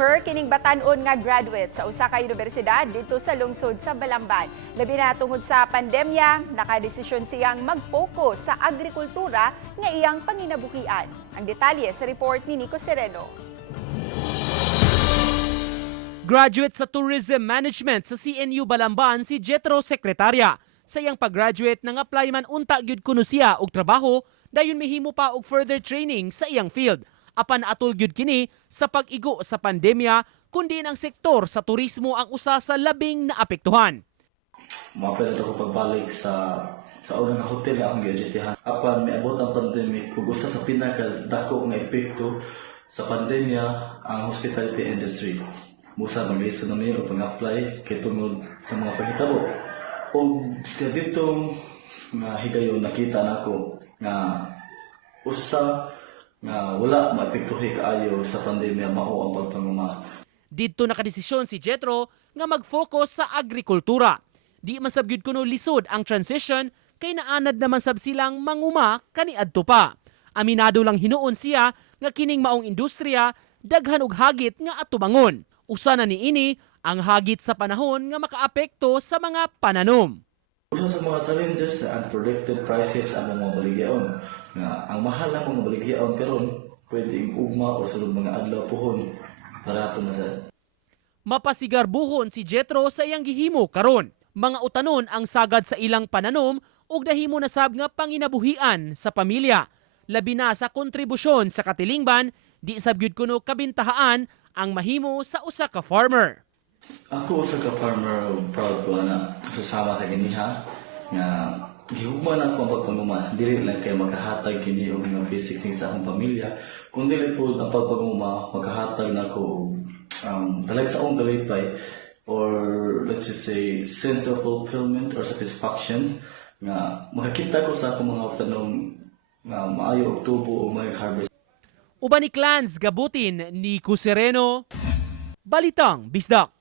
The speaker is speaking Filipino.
farmer kining batan-on nga graduate sa usa ka universidad dito sa lungsod sa Balamban. Labi na tungod sa pandemya, nakadesisyon siyang mag-focus sa agrikultura nga iyang panginabuhian. Ang detalye sa report ni Nico Sereno. Graduate sa Tourism Management sa CNU Balamban si Jetro Secretaria. Sa iyang pag-graduate nang apply man unta gyud kuno siya og trabaho, dayon mihimo pa og further training sa iyang field. Apan atul gyud kini sa pag-igo sa pandemya kundi ang sektor sa turismo ang usa sa labing naapektuhan. Mapalit ako pagbalik sa unang hotel nga akong gidjetihan. Apan may abot ang pandemic, kung gusto sa pinakadako nga epekto sa pandemya ang hospitality industry. Musa mag-isa na niyo o pang-apply kay tungod sa mga paghitabo. O sa ditong nga higayon nakita nako nga usa nga wala maapektuhi kaayo sa pandemya mao ang pagpanguma. Didto nakadesisyon si Jetro nga mag-focus sa agrikultura. Di masabgyud kuno lisod ang transition kay naanad naman sab silang manguma kaniadto pa. Aminado lang hinuon siya nga kining maong industriya daghan og hagit nga atubangon. Usa na niini ang hagit sa panahon nga makaapekto sa mga pananom. Usa sa mga challenges na unpredicted prices ang mga baligyaon. Nga ang mahal na mga baligyaon karon pwedeng ugma o sulod mga adlaw pohon barato na sa. Mapasigarbuhon si Jetro sa iyang gihimo karon. Mga utanon ang sagad sa ilang pananom ug dahimo na sab nga panginabuhian sa pamilya. Labi na sa kontribusyon sa katilingban, di sab gyud kuno kabintahaan ang mahimo sa usa ka farmer. Ako sa ka-farmer, proud ko na susama sa giniha nga gihugma na ako ang pagpanguma. Dili lang kay makahatag kini og mga basic things sa akong pamilya, kundi po ang pagpanguma makahatag na ko talag sa akong dalipay or let's just say sense of fulfillment or satisfaction nga makakita ko sa akong mga tanong nga maayo og tubo o may harvest. Uban ni Clans gabutin ni Sereno, Balitang Bisdak.